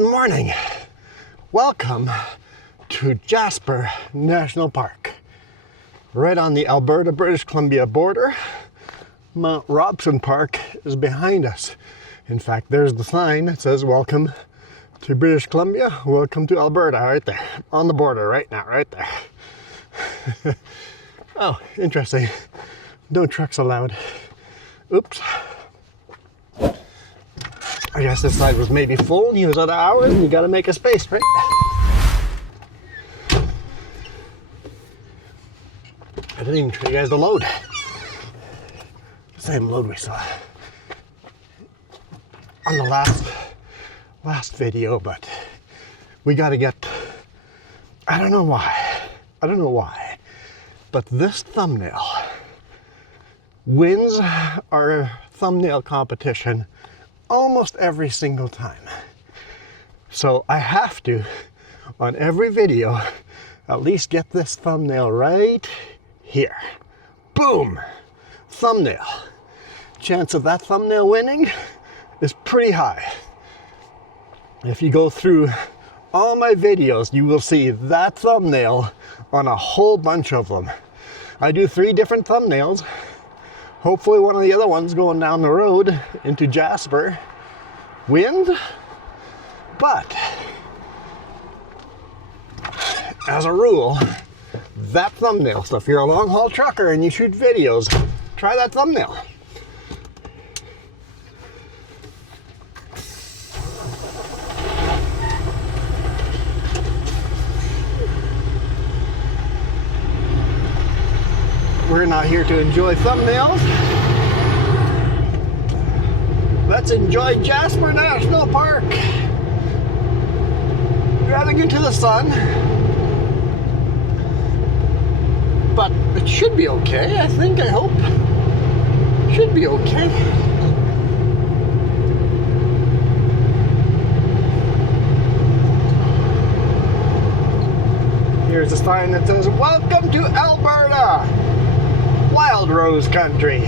Good morning. Welcome to Jasper National Park. Right on the Alberta-British Columbia border. Mount Robson Park is behind us. In fact, there's the sign that says welcome to British Columbia, welcome to Alberta, right there. On the border right now, right there. Oh, interesting. No trucks allowed. Oops. I guess this side was maybe full. You was out of hours and you gotta make a space, right? I didn't even show you guys the load. The same load we saw on the last video, but we gotta get, I don't know why, but this thumbnail wins our thumbnail competition almost every single time. So I have to, on every video, at least get this thumbnail right here. Boom! Thumbnail. Chance of that thumbnail winning is pretty high. If you go through all my videos, you will see that thumbnail on a whole bunch of them. I do 3 different thumbnails. Hopefully one of the other ones going down the road into Jasper wins. But as a rule, that thumbnail. So if you're a long haul trucker and you shoot videos, try that thumbnail. We're not here to enjoy thumbnails. Let's enjoy Jasper National Park. Driving into the sun. But it should be okay, I think, I hope. Should be okay. Here's a sign that says, "Welcome to Alberta, Wild Rose Country."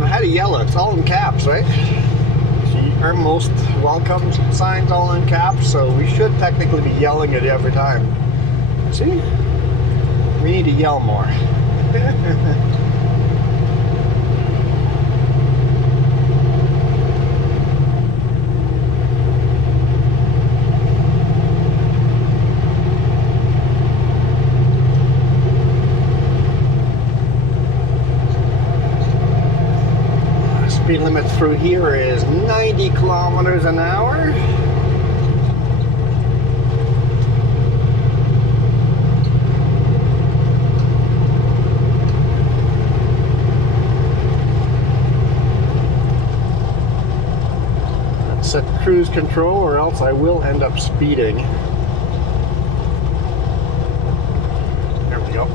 I had to yell it, it's all in caps, right? See, our most welcome signs all in caps, so we should technically be yelling it every time. See? We need to yell more. Speed limit through here is 90 kilometers an hour. Let's set cruise control or else I will end up speeding. There we go.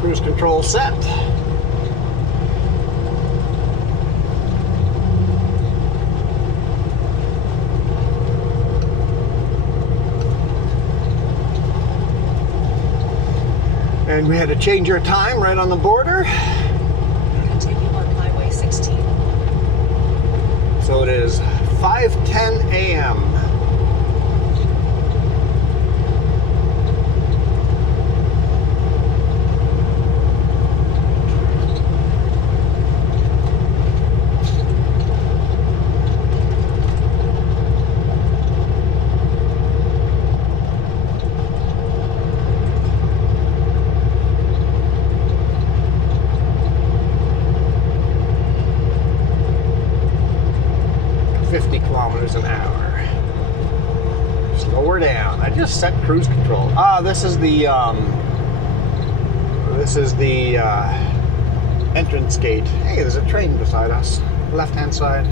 Cruise control set. And we had to change our time right on the border. Continue on Highway 16. So it is 5:10 a.m. an hour. Slower down. I just set cruise control. Ah, this is the entrance gate. Hey, there's a train beside us. Left-hand side.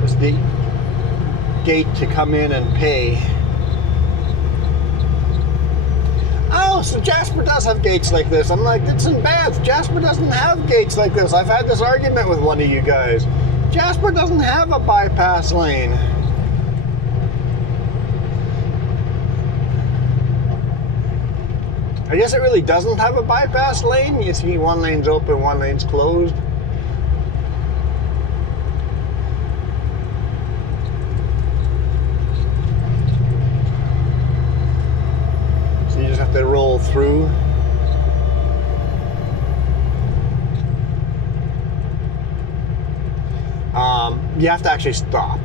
This is the gate to come in and pay. Oh, so Jasper does have gates like this. I'm like, it's in Banff. Jasper doesn't have gates like this. I've had this argument with one of you guys. Jasper doesn't have a bypass lane. I guess it really doesn't have a bypass lane. You see one lane's open, one lane's closed. through. You have to actually stop.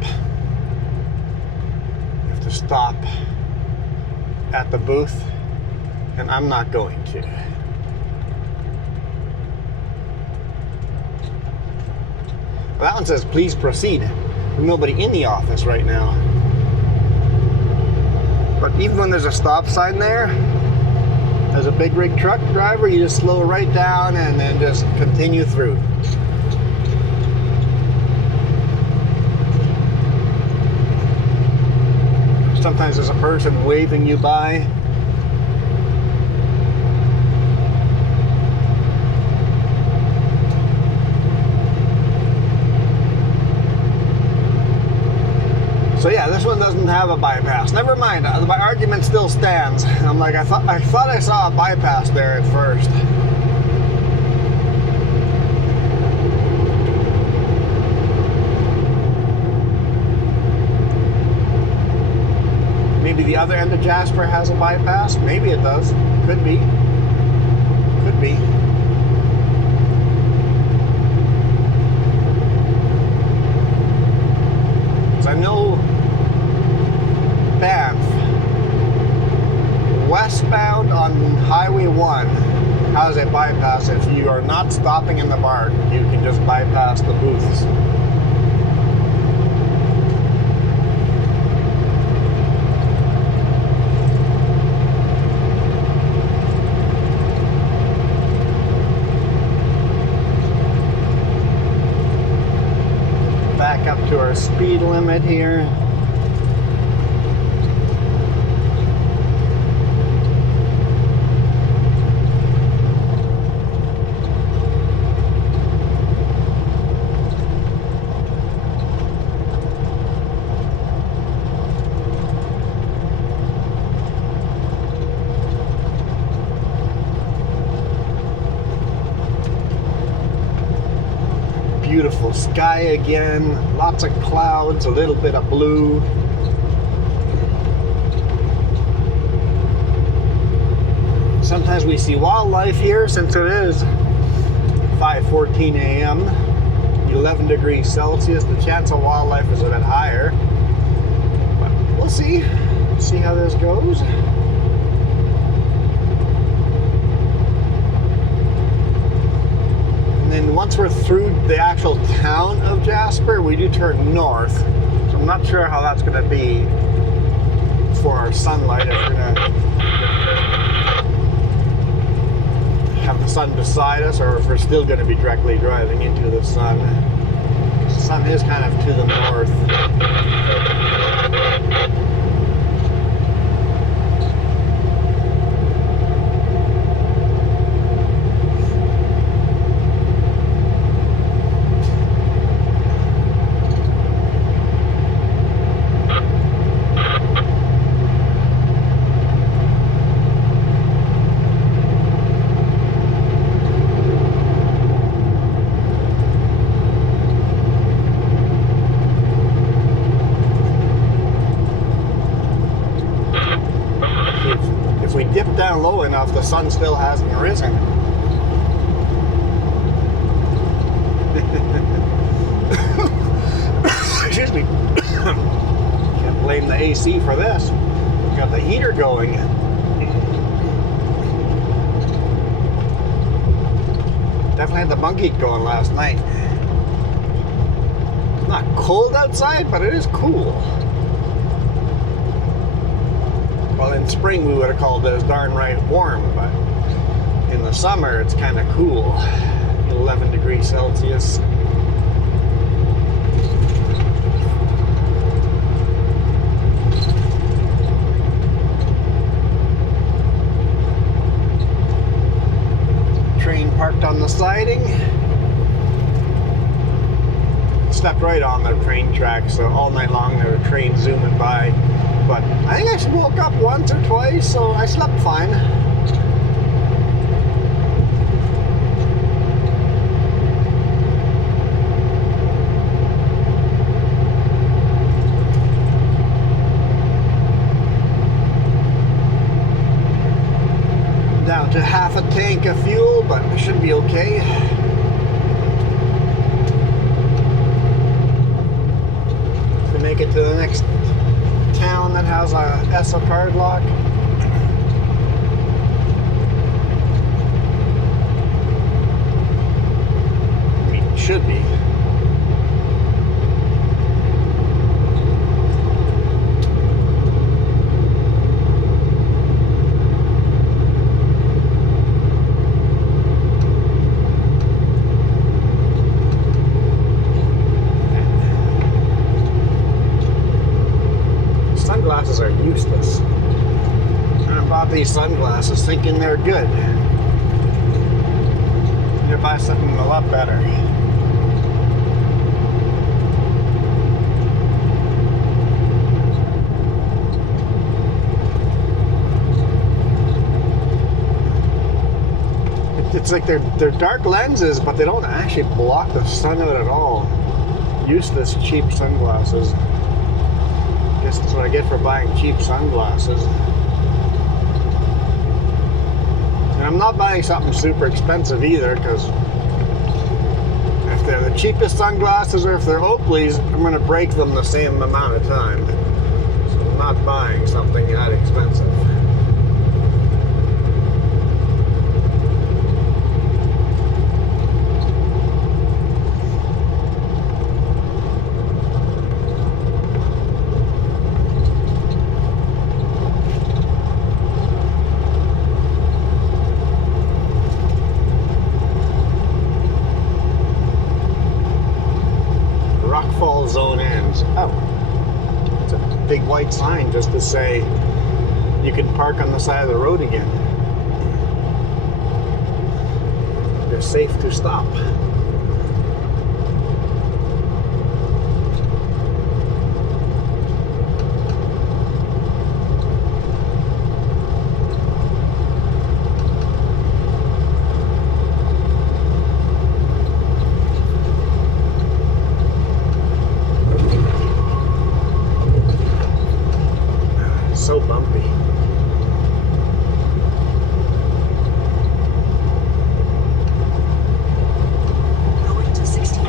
You have to stop at the booth, and I'm not going to. That one says, please proceed. There's nobody in the office right now. But even when there's a stop sign there, as a big rig truck driver, you just slow right down and then just continue through. Sometimes there's a person waving you by. So yeah, this one doesn't have a bypass. Never mind, my argument still stands. I'm like, I thought I saw a bypass there at first. Maybe the other end of Jasper has a bypass. Maybe it does. Could be. Could be. Because I know Banff, westbound on Highway 1 has a bypass. If you are not stopping in the bar, you can just bypass the booths. Back up to our speed limit here. Beautiful sky again, lots of clouds, a little bit of blue. Sometimes we see wildlife here since it is 5:14 a.m., 11 degrees Celsius. The chance of wildlife is a bit higher, but we'll see how this goes. And then once we're through the actual town of Jasper, we do turn north. So I'm not sure how that's going to be for our sunlight, if we're going to have the sun beside us, or if we're still going to be directly driving into the sun. The sun is kind of to the north. Down low enough, the sun still hasn't risen. Excuse me. Can't blame the AC for this. Got the heater going. Definitely had the bunk heat going last night. It's not cold outside, but it is cool. Well, in spring we would have called it as darn right warm, but in the summer it's kind of cool. 11 degrees Celsius. Train parked on the siding. Stepped right on the train track, so all night long there were trains zooming by. But I think I woke up once or twice, so I slept fine. tank of fuel, but it should be okay. To make it to the next town that has a ESSA card lock. I mean, it should be. Sunglasses are useless. I bought these sunglasses thinking they're good. You buy something a lot better. It's like they're dark lenses, but they don't actually block the sun out at all. Useless, cheap sunglasses. Guess that's what I get for buying cheap sunglasses. And I'm not buying something super expensive either, because if they're the cheapest sunglasses or if they're Oakley's, I'm going to break them the same amount of time. So I'm not buying something that expensive. Zone ends. Oh, it's a big white sign just to say you can park on the side of the road again. You're safe to stop. So bumpy. Going to 16.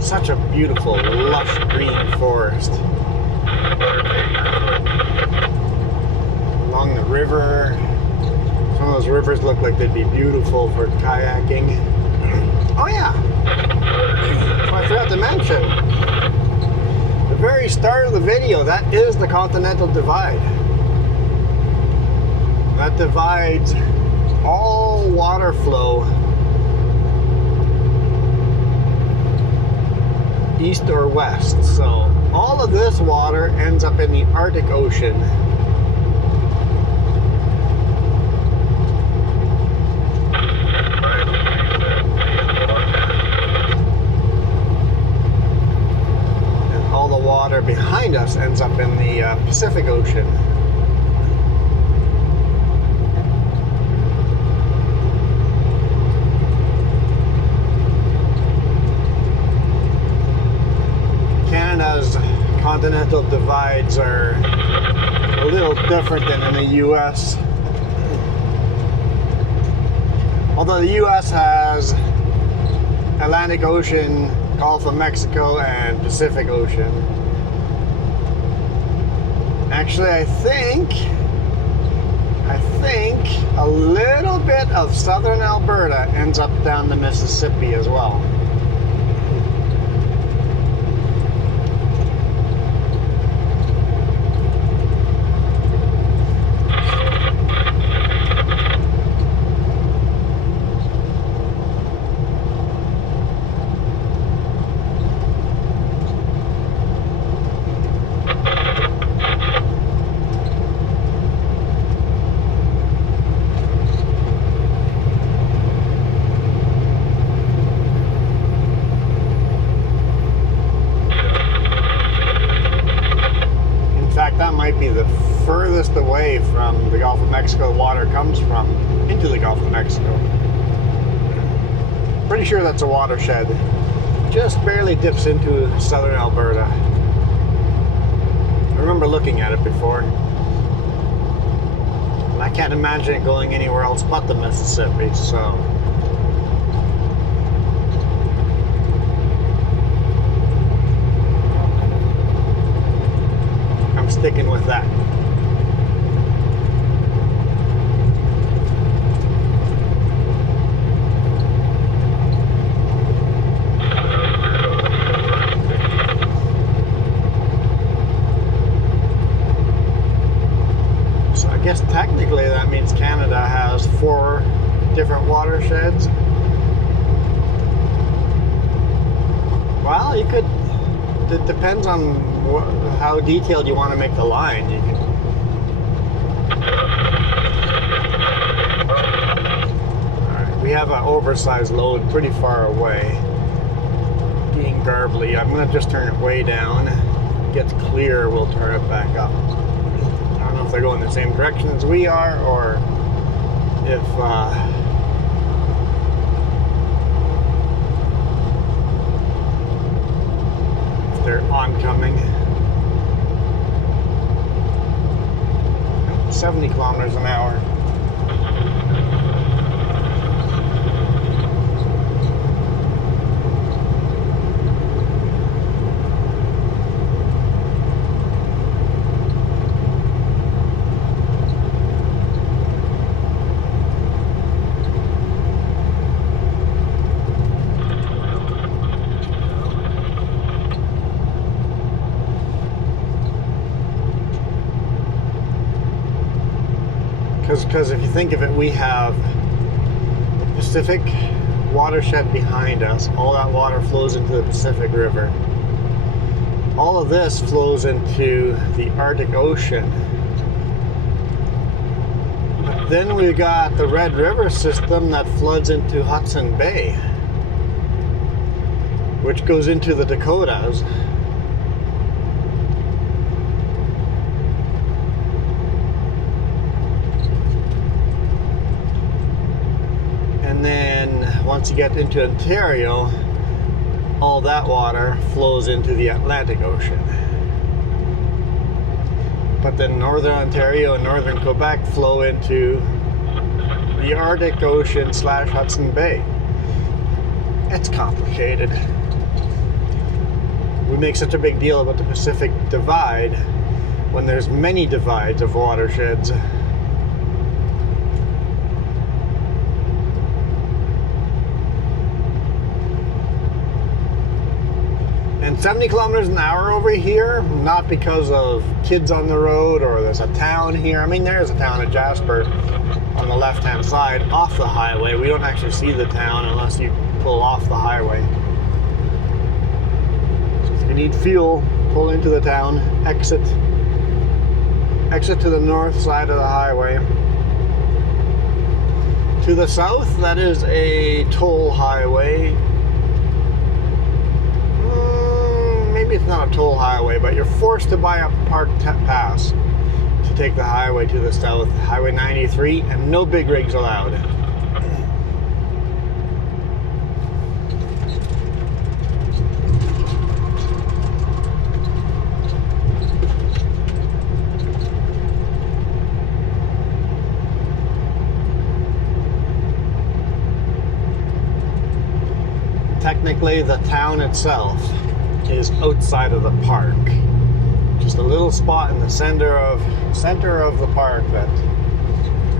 Such a beautiful, lush green forest. Along the river. Some of those rivers look like they'd be beautiful for kayaking. Oh yeah! I forgot to mention, the very start of the video, that is the Continental Divide. That divides all water flow east or west. So all of this water ends up in the Arctic Ocean. And all the water behind us ends up in the Pacific Ocean. Canada's continental divides are a little different than in the US. Although the US has Atlantic Ocean, Gulf of Mexico, and Pacific Ocean. Actually, I think a little bit of southern Alberta ends up down the Mississippi as well. away from the Gulf of Mexico water comes from, into the Gulf of Mexico. Pretty sure that's a watershed. Just barely dips into southern Alberta. I remember looking at it before. And I can't imagine it going anywhere else but the Mississippi, so. I'm sticking with that. I guess technically that means Canada has 4 different watersheds. Well, you could, it depends on how detailed you want to make the line. You can, alright, we have an oversized load pretty far away. Being garbly, I'm going to just turn it way down. It gets clear, we'll turn it back up. I don't know if they're going the same direction as we are, or if they're oncoming. 70 kilometers an hour. Because if you think of it, we have the Pacific watershed behind us. All that water flows into the Pacific River. All of this flows into the Arctic Ocean. But then we've got the Red River system that floods into Hudson Bay, which goes into the Dakotas. And then once you get into Ontario, all that water flows into the Atlantic Ocean. But then northern Ontario and northern Quebec flow into the Arctic Ocean / Hudson Bay. It's complicated. We make such a big deal about the Pacific Divide when there's many divides of watersheds. And 70 kilometers an hour over here, not because of kids on the road or there's a town here. I mean, there's a town of Jasper on the left-hand side off the highway. We don't actually see the town unless you pull off the highway. So if you need fuel, pull into the town, exit to the north side of the highway. To the south, that is a toll highway. Maybe it's not a toll highway, but you're forced to buy a park pass to take the highway to the south, Highway 93, and no big rigs allowed. Technically, the town itself is outside of the park. Just a little spot in the center of the park that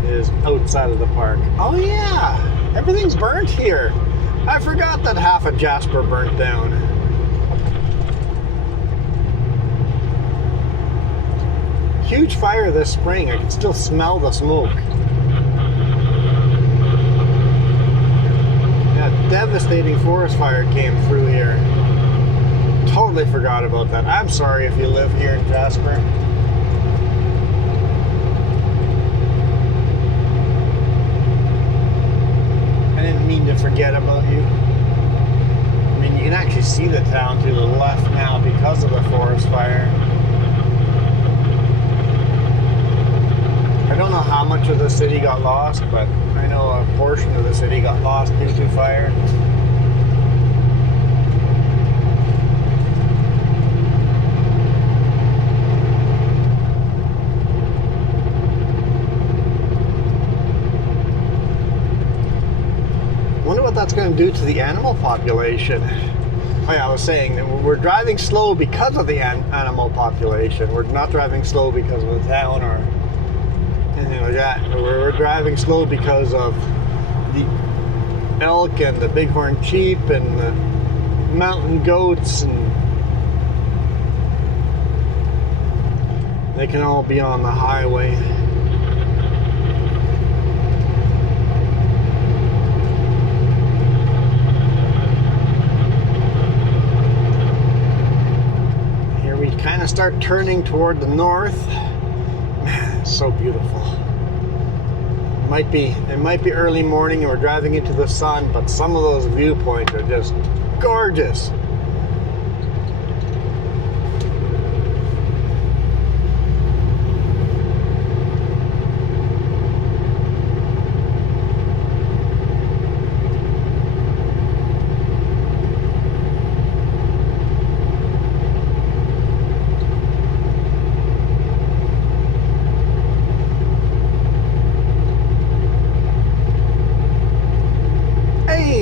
is outside of the park. Oh yeah, everything's burnt here. I forgot that half of Jasper burnt down. Huge fire this spring. I can still smell the smoke. Yeah, devastating forest fire came through here. Totally forgot about that. I'm sorry if you live here in Jasper. I didn't mean to forget about you. I mean, you can actually see the town to the left now because of the forest fire. don't know how much of the city got lost, but I know a portion of the city got lost due to fire. Wonder what that's going to do to the animal population. Oh yeah, I was saying that we're driving slow because of the animal population. We're not driving slow because of the town or anything like that. We're driving slow because of the elk and the bighorn sheep and the mountain goats, and they can all be on the highway. Kind of start turning toward the north. Man, it's so beautiful. It might be early morning and we're driving into the sun, but some of those viewpoints are just gorgeous.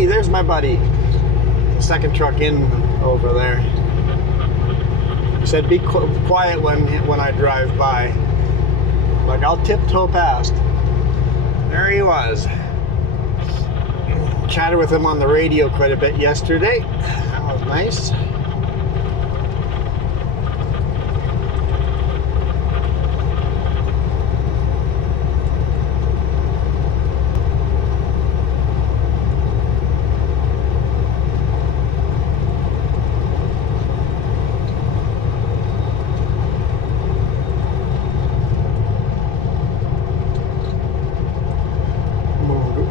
There's my buddy, the second truck in over there. He said be quiet when I drive by. Like, I'll tiptoe past. There he was. Chatted with him on the radio quite a bit yesterday. That was nice.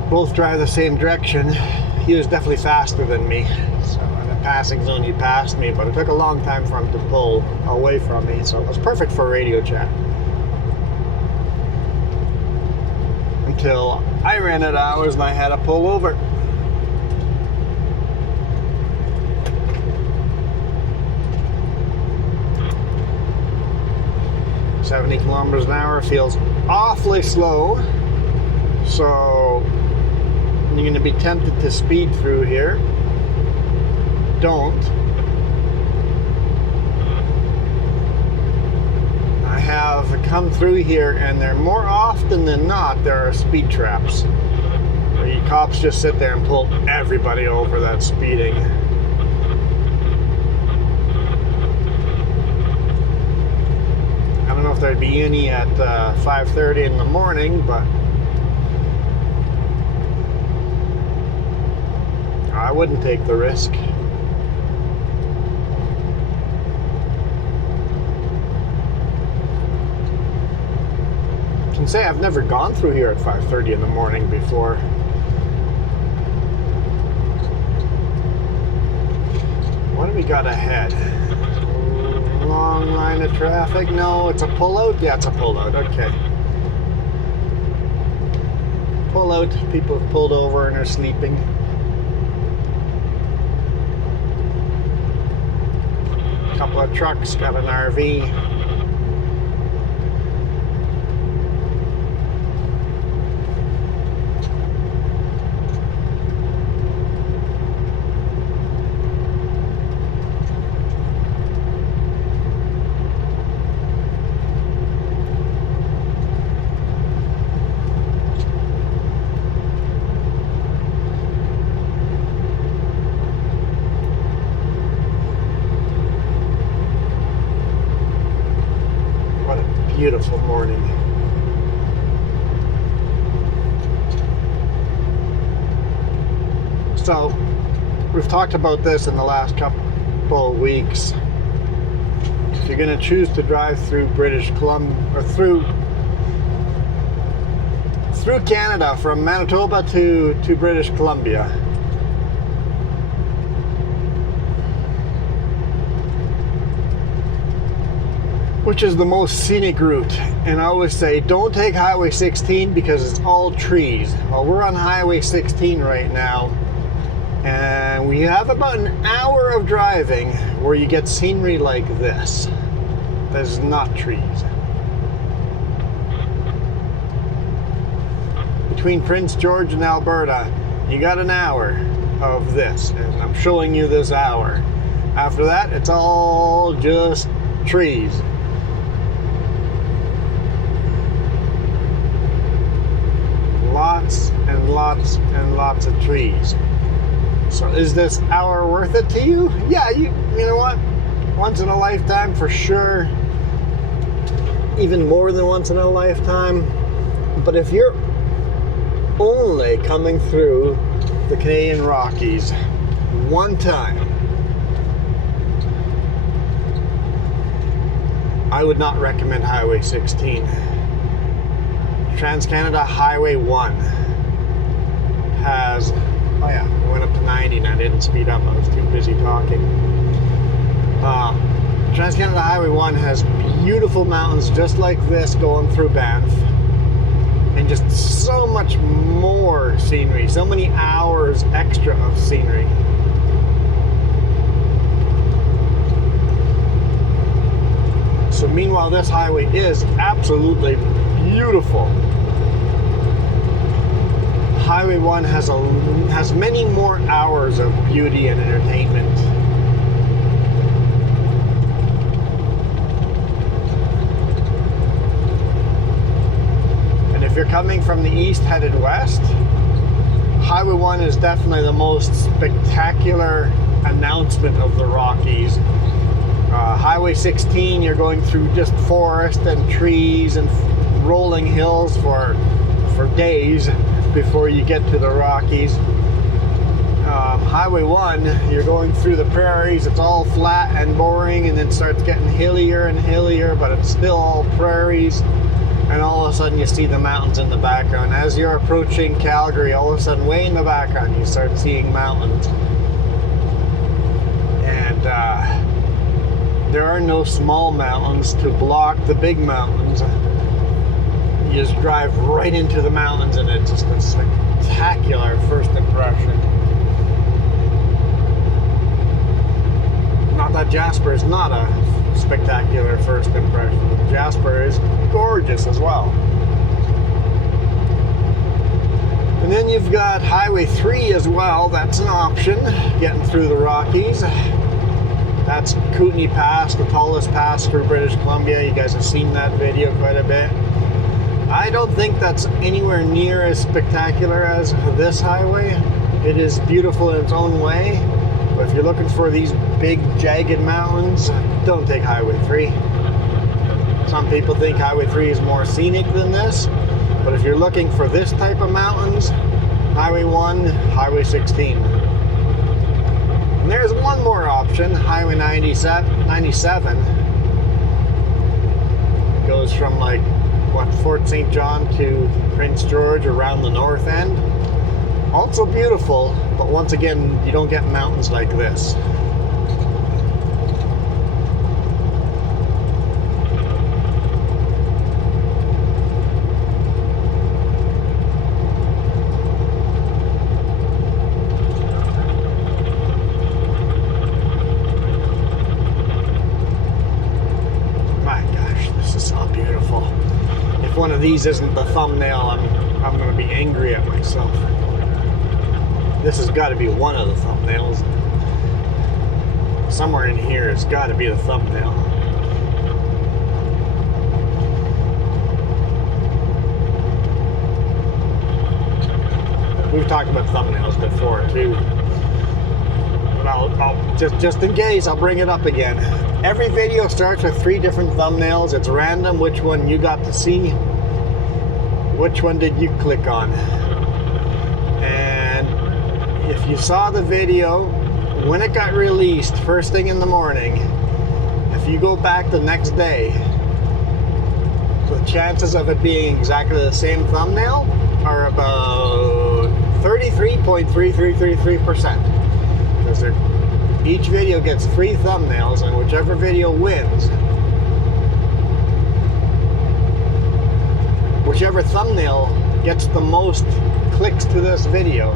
Both drive the same direction. He was definitely faster than me, so in the passing zone he passed me, but it took a long time for him to pull away from me, so it was perfect for radio chat until I ran out of hours and I had to pull over. "70 kilometers an hour feels awfully slow, so you're going to be tempted to speed through here. Don't. I have come through here, and there more often than not there are speed traps where you cops just sit there and pull everybody over that's speeding. I don't know if there'd be any at 5:30 in the morning, but I wouldn't take the risk. I can say I've never gone through here at 5:30 in the morning before. What do we got ahead? Long line of traffic? No, it's a pullout? Yeah, it's a pullout. Okay. Pullout. People have pulled over and are sleeping. Couple of trucks, got an RV. Beautiful morning. So, we've talked about this in the last couple of weeks. If you're going to choose to drive through British Columbia, or through Canada from Manitoba to British Columbia, which is the most scenic route. And I always say, don't take Highway 16 because it's all trees. Well, we're on Highway 16 right now, and we have about an hour of driving where you get scenery like this. There's not trees. Between Prince George and Alberta, you got an hour of this, and I'm showing you this hour. After that, it's all just trees. Lots and lots and lots of trees. So is this hour worth it to you? Yeah, you know what? Once in a lifetime for sure. Even more than once in a lifetime. But if you're only coming through the Canadian Rockies one time, I would not recommend Highway 16. Trans-Canada Highway 1 has, oh yeah, I went up to 90 and I didn't speed up, I was too busy talking. Trans-Canada Highway 1 has beautiful mountains just like this going through Banff, and just so much more scenery, so many hours extra of scenery. So meanwhile, this highway is absolutely beautiful. Highway 1 has many more hours of beauty and entertainment. And if you're coming from the east headed west, Highway 1 is definitely the most spectacular announcement of the Rockies. Highway 16, you're going through just forest and trees and rolling hills for days before you get to the Rockies. Highway 1, you're going through the prairies, it's all flat and boring, and then starts getting hillier and hillier, but it's still all prairies, and all of a sudden you see the mountains in the background. As you're approaching Calgary, all of a sudden way in the background you start seeing mountains. And there are no small mountains to block the big mountains. You just drive right into the mountains, and it's just a spectacular first impression. Not that Jasper is not a spectacular first impression. Jasper is gorgeous as well. And then you've got Highway 3 as well. That's an option, getting through the Rockies. That's Kootenay Pass, the tallest pass through British Columbia. You guys have seen that video quite a bit. I don't think that's anywhere near as spectacular as this highway. It is beautiful in its own way, but if you're looking for these big jagged mountains, don't take Highway 3. Some people think Highway 3 is more scenic than this, but if you're looking for this type of mountains, Highway 1, Highway 16. And there's one more option, Highway 97. It goes from like, what, Fort St. John to Prince George around the north end. Also beautiful, but once again, you don't get mountains like this. One of these isn't the thumbnail, I'm going to be angry at myself. This has got to be one of the thumbnails. Somewhere in here has got to be the thumbnail. We've talked about thumbnails before too, but I'll just in case, I'll bring it up again. Every video starts with 3 different thumbnails. It's random which one you got to see. Which one did you click on? And if you saw the video when it got released first thing in the morning, if you go back the next day, the chances of it being exactly the same thumbnail are about 33.3333%. Because each video gets 3 thumbnails, and whichever video wins whichever thumbnail gets the most clicks to this video,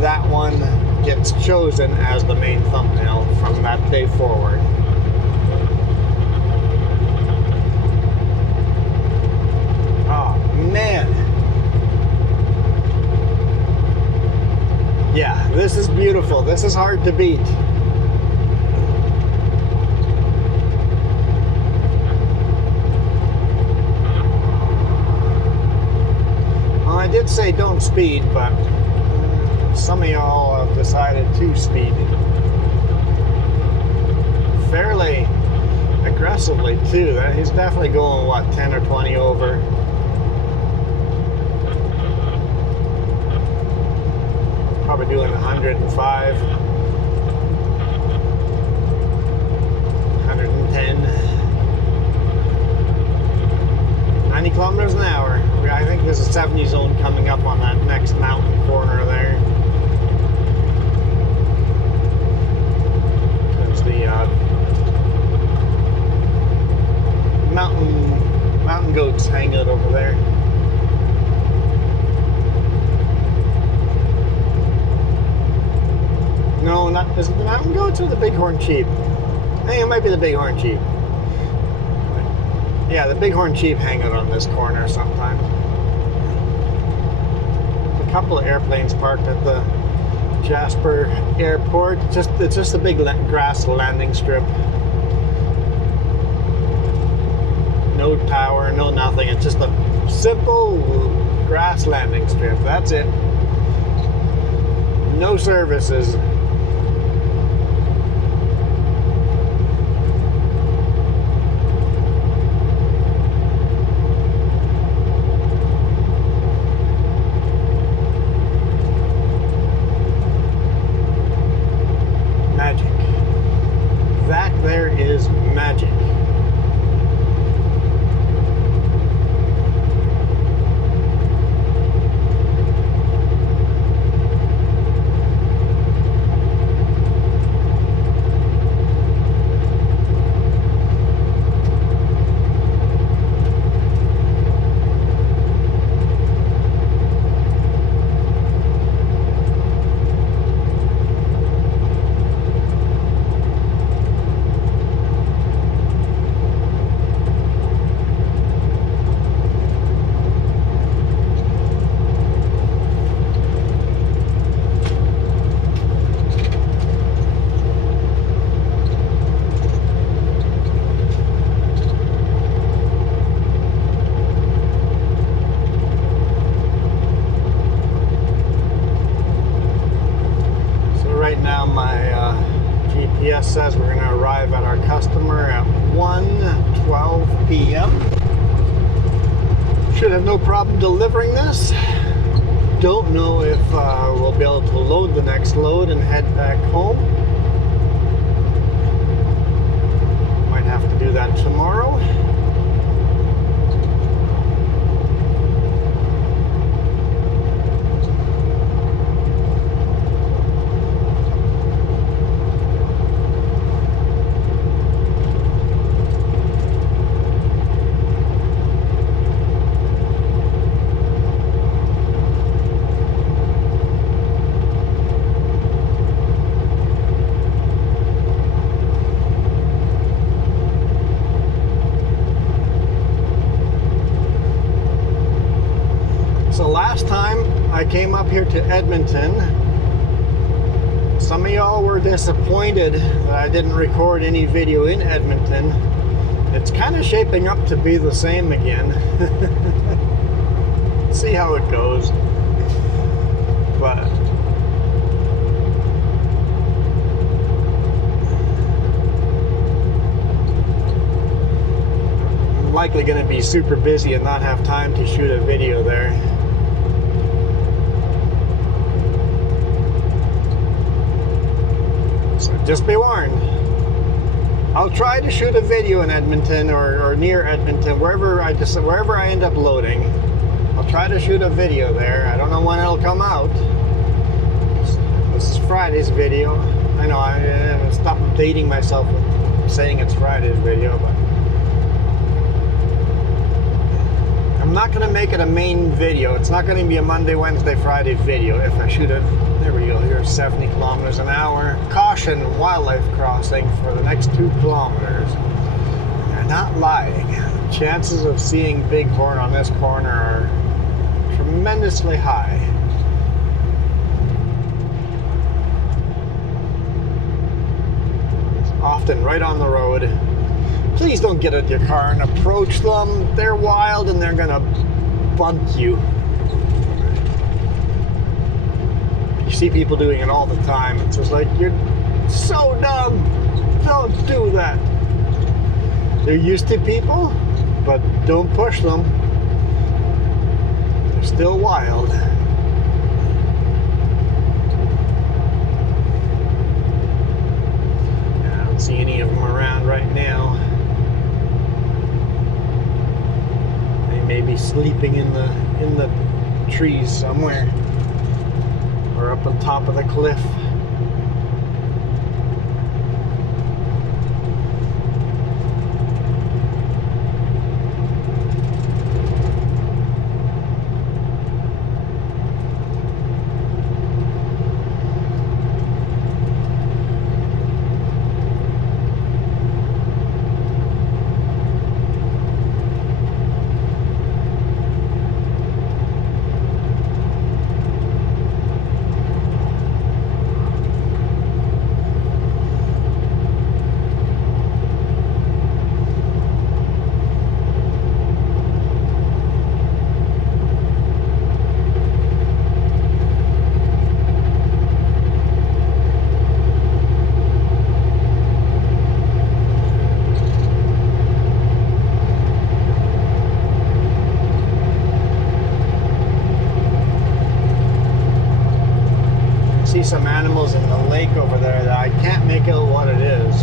that one gets chosen as the main thumbnail from that day forward. Oh man. Yeah, this is beautiful. This is hard to beat. Well, I did say don't speed, but some of y'all have decided to speed fairly aggressively too. He's definitely going, what, 10 or 20 over. Probably doing 105, 110, 90 kilometers an hour. I think there's a 70 zone coming up on that next mountain corner there. There's the mountain goats hang out over there. No, not, is it the mountain goats or the bighorn sheep? I think it might be the bighorn sheep. Yeah, the bighorn sheep hang out on this corner sometimes. A couple of airplanes parked at the Jasper airport. It's just a big grass landing strip. No tower, no nothing. It's just a simple grass landing strip. That's it. No services. Magic. GPS says we're going to arrive at our customer at 1:12 p.m. Should have no problem delivering this. Don't know if we'll be able to load the next load and head back home. Might have to do that tomorrow. So last time I came up here to Edmonton, some of y'all were disappointed that I didn't record any video in Edmonton. It's kind of shaping up to be the same again. See how it goes. But I'm likely going to be super busy and not have time to shoot a video there. Just be warned. I'll try to shoot a video in Edmonton or near Edmonton, wherever I end up loading. I'll try to shoot a video there. I don't know when it'll come out. This is Friday's video. I know I stopped dating myself with saying it's Friday's video, but I'm not going to make it a main video. It's not going to be a Monday, Wednesday, Friday video. If I should have, there we go, here's 70 kilometers an hour. Caution, wildlife crossing for the next 2 kilometers. They're not lying. Chances of seeing bighorn on this corner are tremendously high. It's often right on the road. Please don't get out your car and approach them. They're wild and they're gonna bunt you. You see people doing it all the time. It's just like, you're so dumb. Don't do that. They're used to people, but don't push them. They're still wild. Yeah, I don't see any of them around right now. Maybe sleeping in the trees somewhere, or up on top of the cliff. Some animals in the lake over there that I can't make out what it is.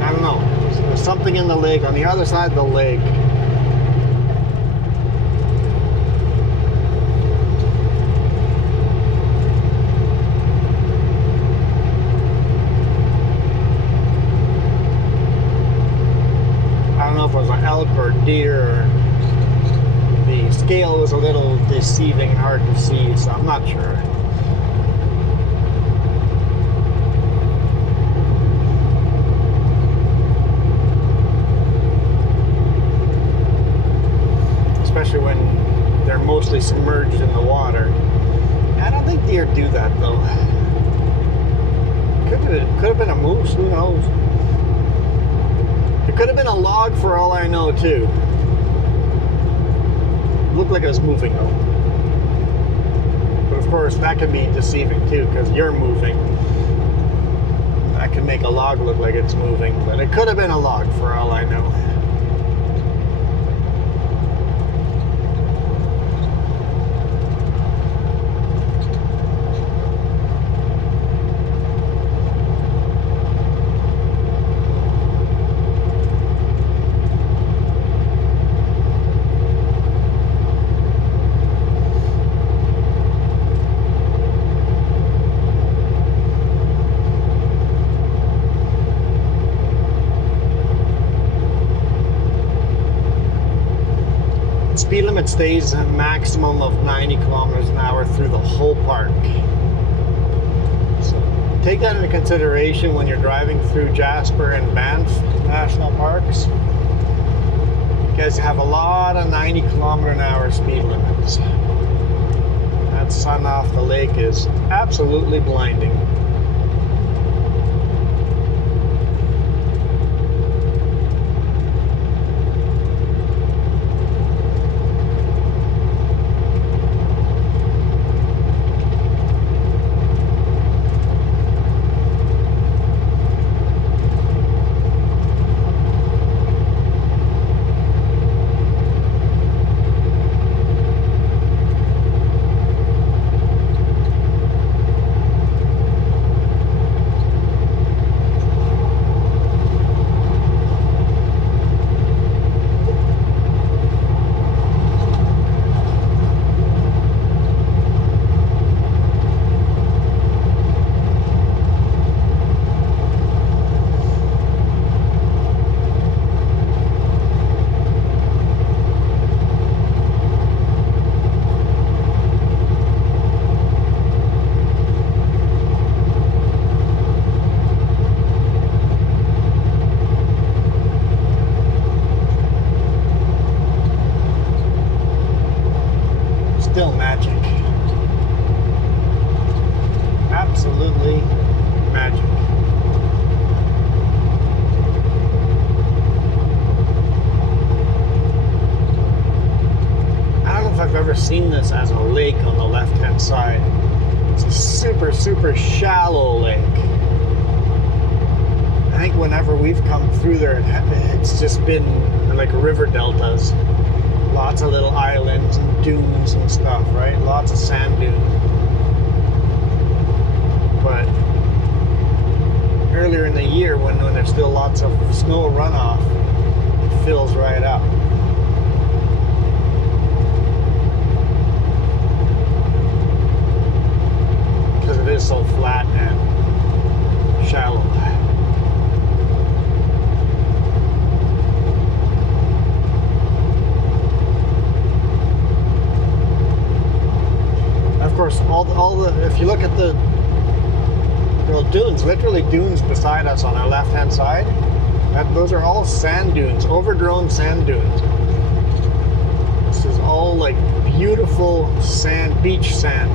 I don't know. There's something in the lake on the other side of the lake. I don't know if it was an elk or deer or scale was a little deceiving and hard to see, so I'm not sure. Especially when they're mostly submerged in the water. I don't think deer do that though. Could have been a moose, who knows? It could have been a log for all I know too. Looked like it was moving though. But of course that can be deceiving too, because you're moving. That can make a log look like it's moving, but it could have been a log for all I know. Speed limit stays a maximum of 90 kilometers an hour through the whole park. So take that into consideration when you're driving through Jasper and Banff National Parks. You guys have a lot of 90 kilometer an hour speed limits. That sun off the lake is absolutely blinding. still magic. Absolutely magic. I don't know if I've ever seen this as a lake on the left-hand side. It's a super, super shallow lake. I think whenever we've come through there, it's just been like river deltas. Lots of little islands and dunes and stuff, right? Lots of sand dunes. But earlier in the year, when there's still lots of snow runoff, it fills right up. Because it is so flat and shallow. Of course, all the if you look at the dunes, literally dunes beside us on our left-hand side, those are all sand dunes, overgrown sand dunes. This is all like beautiful sand, beach sand.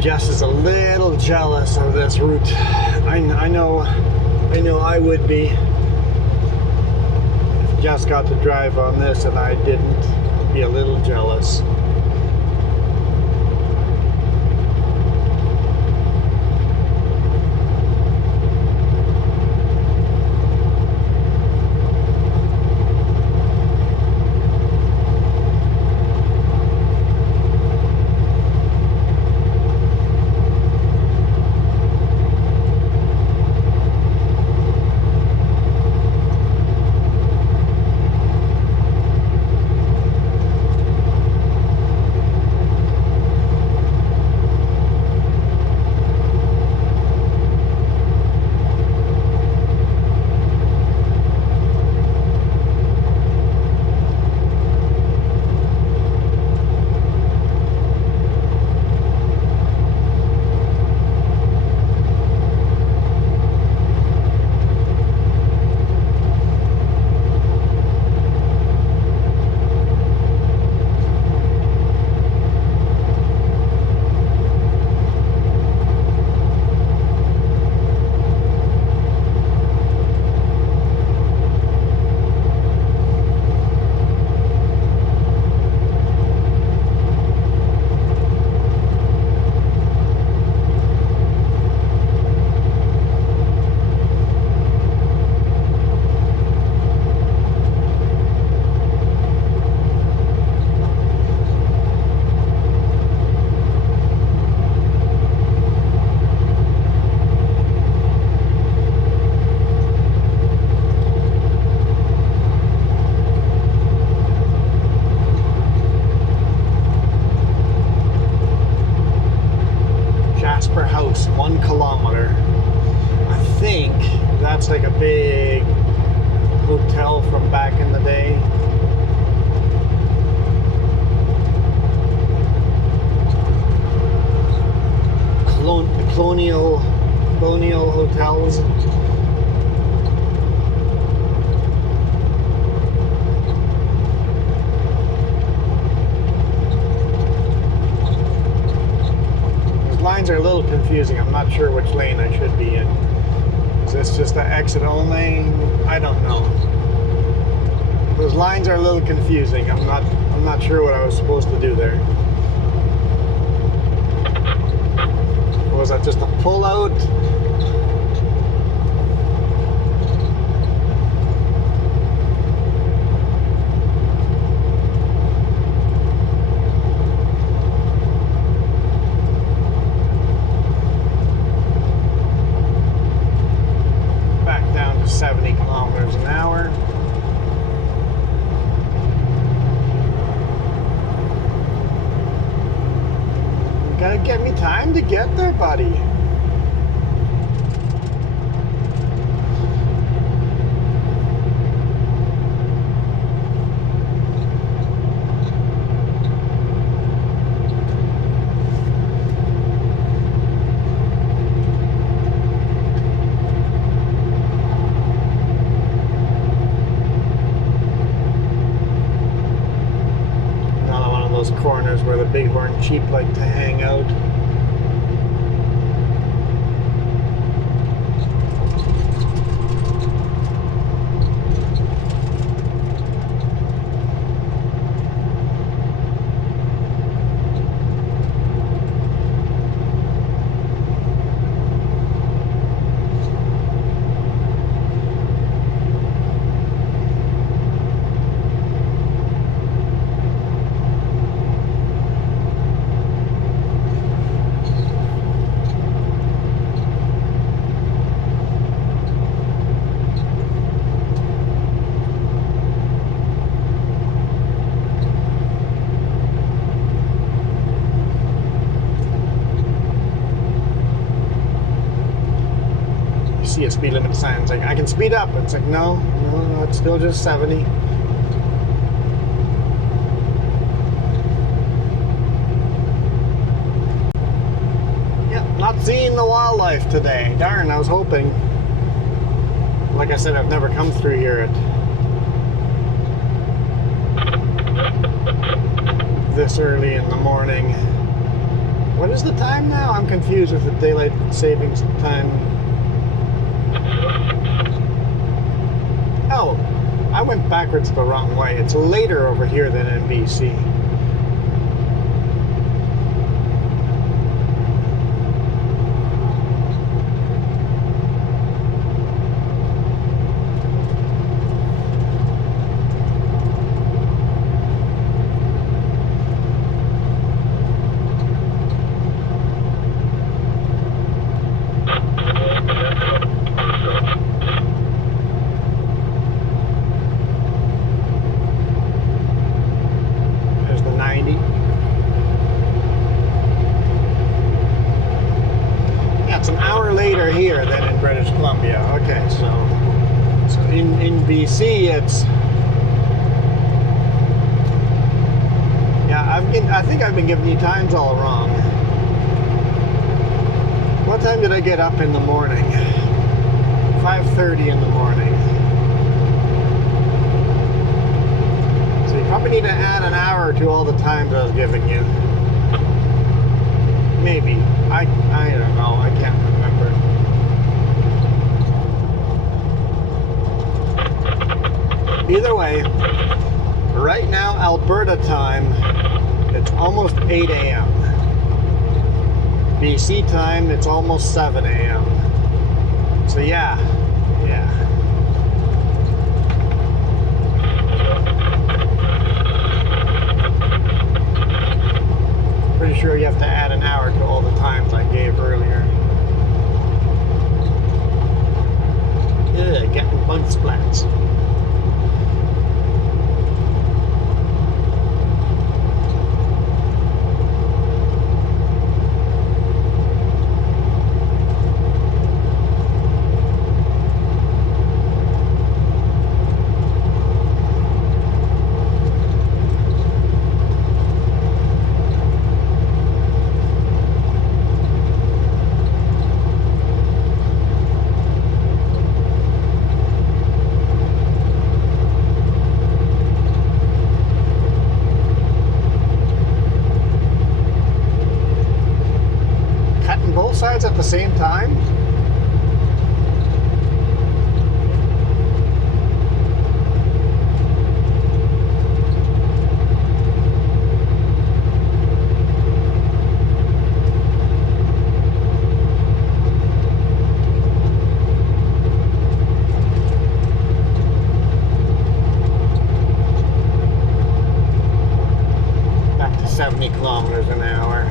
Jess is a little jealous of this route. I know I would be if Jess got to drive on this and I didn't. I'd be a little jealous. lines are a little confusing. I'm not sure which lane I should be in. Is this just the exit only? I don't know. Those lines are a little confusing. I'm not sure what I was supposed to do there. Or was that just a pull out? Back down to 70 kilometers an hour. Gotta get me time to get there, buddy. Another one of those corners where the bighorn sheep like to hang out. See a speed limit sign. It's like, I can speed up. It's like, no, it's still just 70. Yeah, not seeing the wildlife today. Darn, I was hoping. Like I said, I've never come through here at this early in the morning. What is the time now? I'm confused with the daylight savings time. Oh, I went backwards the wrong way. It's later over here than in BC. Here than in British Columbia. Okay, so in BC it's I think I've been giving you times all wrong. What time did I get up in the morning? 5:30 in the morning. So you probably need to add an hour to all the times I was giving you. Maybe. I don't know. I can't remember. Either way, right now, Alberta time, it's almost 8 a.m. BC time, it's almost 7 a.m. So yeah. Pretty sure you have to add an hour to all the times I gave earlier. Ugh, getting bug splats. the same time? Back to 70 kilometers an hour.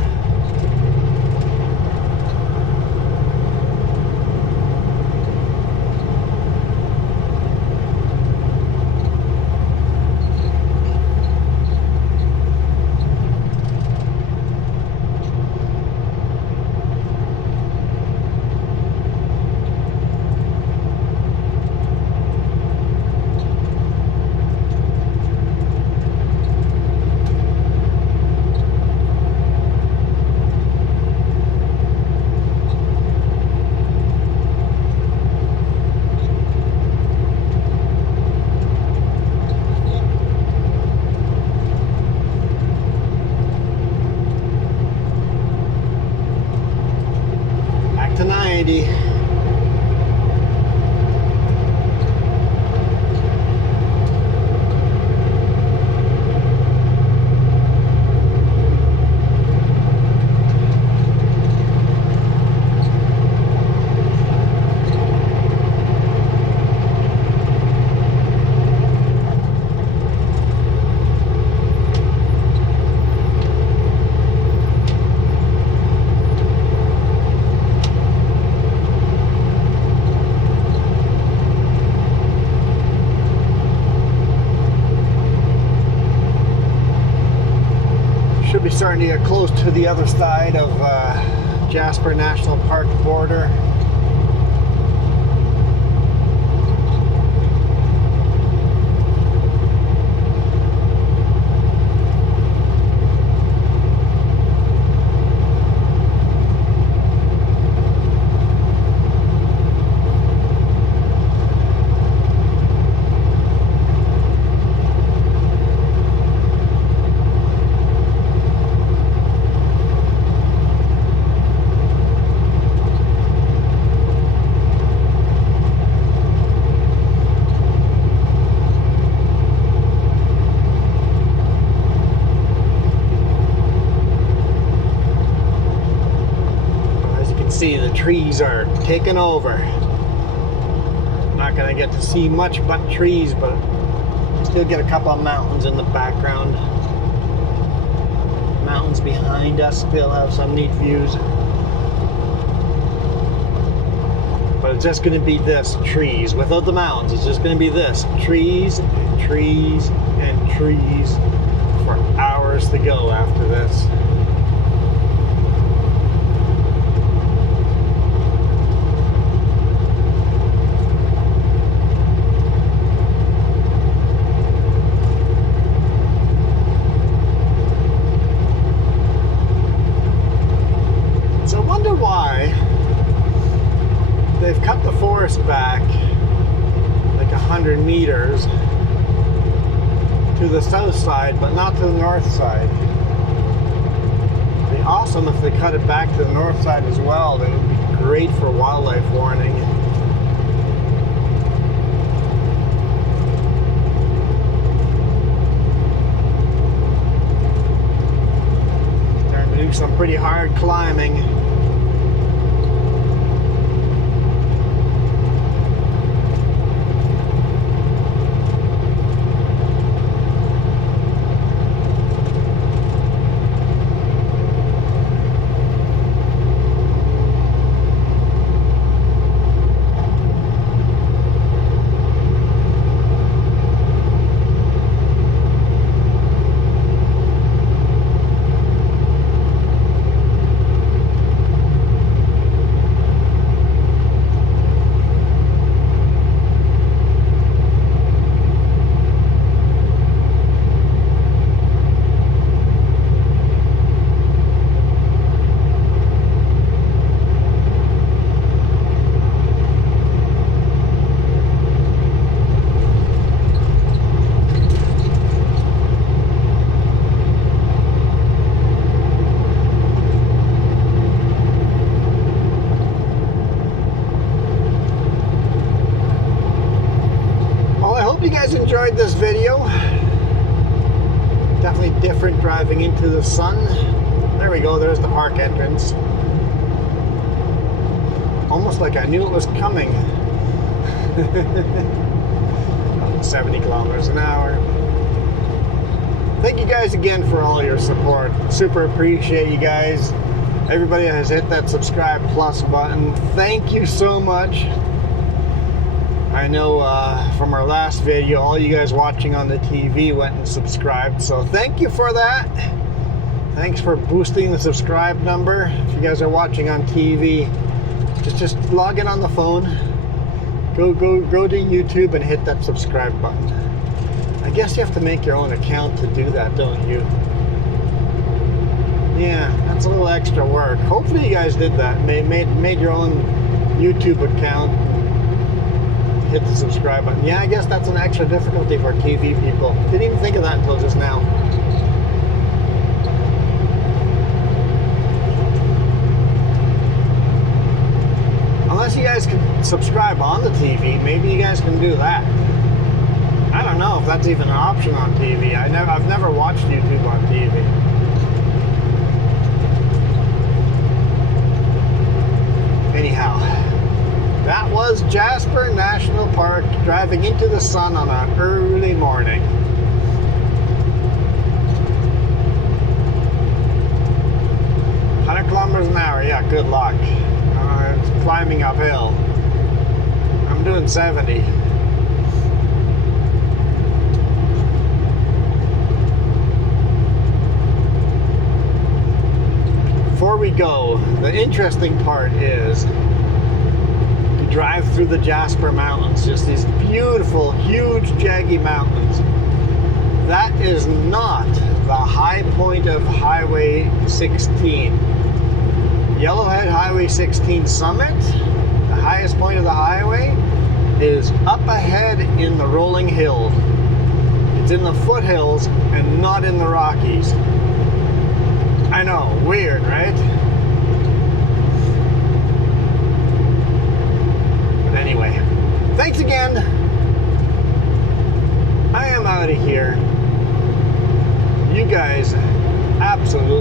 Back to 90. Should be starting to get close to the other side of Jasper National Park border. See, the trees are taking over. Not gonna get to see much but trees, but still get a couple of mountains in the background. Mountains behind us still have some neat views. But it's just gonna be this, trees. Without the mountains, it's just gonna be this, trees, and trees, and trees for hours to go after this. They've cut the forest back like 100 meters to the south side, but not to the north side. It'd be awesome if they cut it back to the north side as well. That would be great for wildlife warning. Starting to do some pretty hard climbing. enjoyed this video. Definitely different driving into the sun. There we go, there's the park entrance. Almost like I knew it was coming. 70 kilometers an hour. Thank you guys again for all your support. Super appreciate you guys. Everybody that has hit that subscribe plus button, thank you so much. I know from our last video, all you guys watching on the TV went and subscribed, so thank you for that. Thanks for boosting the subscribe number. If you guys are watching on TV, just log in on the phone. Go to YouTube and hit that subscribe button. I guess you have to make your own account to do that, don't you? Yeah, that's a little extra work. Hopefully you guys did that. Made your own YouTube account. Hit the subscribe button. Yeah, I guess that's an extra difficulty for TV people. Didn't even think of that until just now. Unless you guys can subscribe on the TV, maybe you guys can do that. I don't know if that's even an option on TV. I've never watched YouTube on TV. Anyhow, that was Jasper National Park driving into the sun on an early morning. Kilometers an hour, yeah, good luck. It's climbing uphill. I'm doing 70. Before we go, the interesting part is you drive through the Jasper Mountains, just these beautiful, huge, jaggy mountains. That is not the high point of Highway 16. Yellowhead Highway 16 summit, the highest point of the highway, is up ahead in the rolling hills. It's in the foothills and not in the Rockies. I know, weird, right? But anyway, thanks again. I am out of here. You guys absolutely